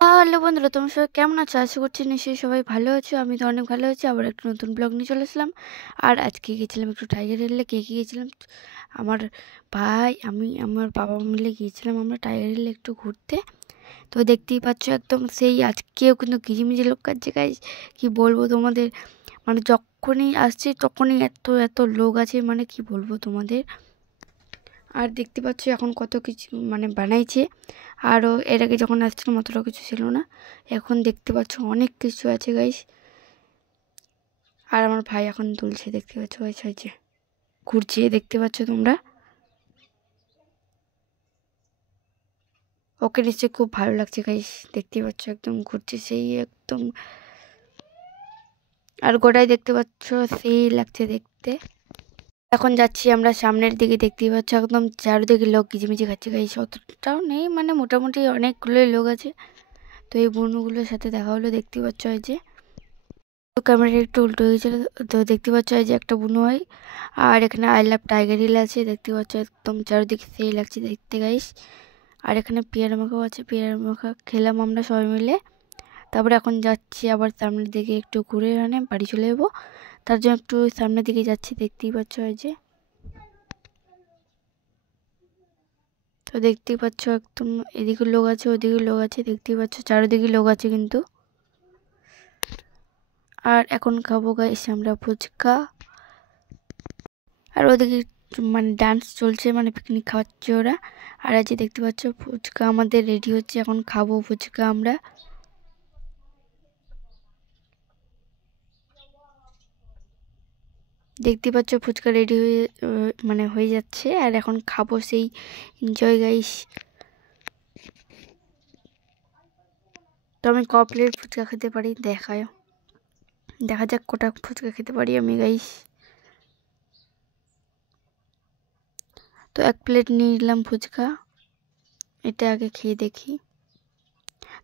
Hello বন্ধুরা, তোমরা সবাই কেমন আছো? আশা করছি নিশ্চয়ই সবাই ভালো আছো। আমি তো অনেক ভালো আছি। আবার একটা নতুন ব্লগ নিয়ে চলে আসলাম। আর আজকে গিয়েছিলাম একটু টাইগার হিলে। কে গিয়েছিলাম? আমার ভাই, আমি, আমার বাবা মিলে গিয়েছিলাম আমরা টাইগার হিলে একটু ঘুরতে। তো দেখতেই পাচ্ছ একদম সেই আজকেও কিন্তু ঘিজিমিজি লোক কাটছে গাইজ। কি বলবো তোমাদের, মানে যখনই আসছে তখনই এত এত লোক আছে, মানে কি বলবো তোমাদের। আর দেখতে পাচ্ছ এখন কত কিছু মানে বানাইছে। আরও এর আগে যখন আসছিলাম অতটা কিছু ছিল না। এখন দেখতে পাচ্ছ অনেক কিছু আছে গাইস। আর আমার ভাই এখন তুলছে, দেখতে পাচ্ছ গাইস, হয়েছে ঘুরছে, দেখতে পাচ্ছ তোমরা। ওকে নিশ্চয়ই খুব ভালো লাগছে গাইস, দেখতে পাচ্ছ একদম ঘুরছে সেই একদম। আর গোটাই দেখতে পাচ্ছ সেই লাগছে দেখতে। এখন যাচ্ছি আমরা সামনের দিকে, দেখতেই পাচ্ছ একদম চারিদিকে লোক কিচিমিচি খাচ্ছে গাইস। অতটাও নেই, মানে মোটামুটি অনেকগুলোই লোক আছে। তো এই বনুগুলোর সাথে দেখা হলো, দেখতে পাচ্ছ এই যে ক্যামেরাটা একটু উল্টো হয়েছিল। তো দেখতে পাচ্ছ এই যে একটা বুনো হয়। আর এখানে আই লাভ টাইগার হিল আছে, দেখতে পাচ্ছ একদম চারিদিকে সেই লাগছে দেখতে গাইস। আর এখানে পেয়ারা মাখাও আছে, পেয়ারা মাখা খেলাম আমরা সবাই মিলে। তারপরে এখন যাচ্ছি আবার সামনের দিকে, একটু ঘুরে বাড়ি চলে যাবো। তার জন্য একটু সামনের দিকে যাচ্ছি, দেখতেই পাচ্ছ এই যে। তো দেখতেই পাচ্ছ একদম এদিকে লোক আছে, ওদিকে লোক আছে, দেখতেই পাচ্ছ চারিদিকে লোক আছে কিন্তু। আর এখন খাবো গাইস আমরা ফুচকা। আর ওদিকে মানে ডান্স চলছে, মানে পিকনিক খাওয়াচ্ছে ওরা। আর আজ দেখতে পাচ্ছ ফুচকা আমাদের রেডি হচ্ছে, এখন খাবো ফুচকা আমরা। দেখতে পাচ্ছ ফুচকা রেডি হয়ে মানে হয়ে যাচ্ছে, আর এখন খাবো সেই এনজয় গাইস। তো আমি ক প্লেট ফুচকা খেতে পারি দেখা যাক কটা ফুচকা খেতে পারি আমি গাইস। তো এক প্লেট নিয়ে নিলাম ফুচকা, এটা আগে খেয়ে দেখি।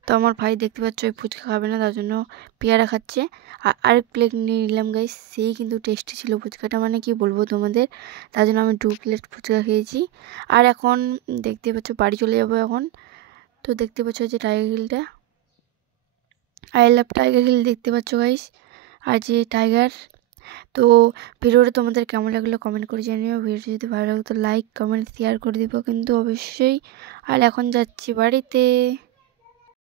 তো আমার ভাই দেখতে পাচ্ছ ওই ফুচকা খাবে না, তার জন্য পেয়ারা খাচ্ছে। আর আরেক প্লেট নিয়ে নিলাম গাইস, সেই কিন্তু টেস্টি ছিল ফুচকাটা, মানে কি বলবো তোমাদের। তার জন্য আমি 2 প্লেট ফুচকা খেয়েছি। আর এখন দেখতে পাচ্ছ বাড়ি চলে যাবো এখন। তো দেখতে পাচ্ছ যে টাইগার হিলটা, আই লাভ টাইগার হিল, দেখতে পাচ্ছ গাইস। আর যে টাইগার। তো ভিডিওটা তোমাদের কেমন লাগলো কমেন্ট করে জানিও। ভিডিও যদি ভালো লাগতো লাইক কমেন্ট শেয়ার করে দিব কিন্তু অবশ্যই। আর এখন যাচ্ছি বাড়িতে,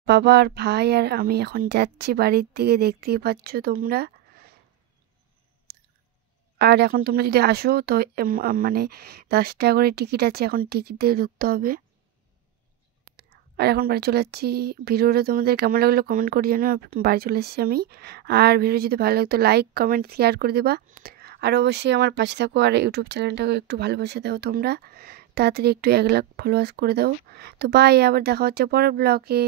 বাবা আর ভাই আর আমি এখন যাচ্ছি বাড়ির দিকে, দেখতেই পাচ্ছ তোমরা। আর এখন তোমরা যদি আসো তো মানে 10 টাকা করে টিকিট আছে, এখন টিকিট দিয়ে ঢুকতে হবে। আর এখন বাড়ি চলে যাচ্ছি। ভিডিওটা তোমাদের কেমন লাগলো কমেন্ট করে জানো। বাড়ি চলে এসেছি আমি। আর ভিডিও যদি ভালো লাগতো লাইক কমেন্ট শেয়ার করে দেবা। আর অবশ্যই আমার পাশে থাকো, আর ইউটিউব চ্যানেলটাকে একটু ভালোবাসা দাও তোমরা। তাড়াতাড়ি একটু 1 লাখ ফলোয়ার্স করে দাও। তো বাই, আবার দেখা হচ্ছে পরের ব্লগে।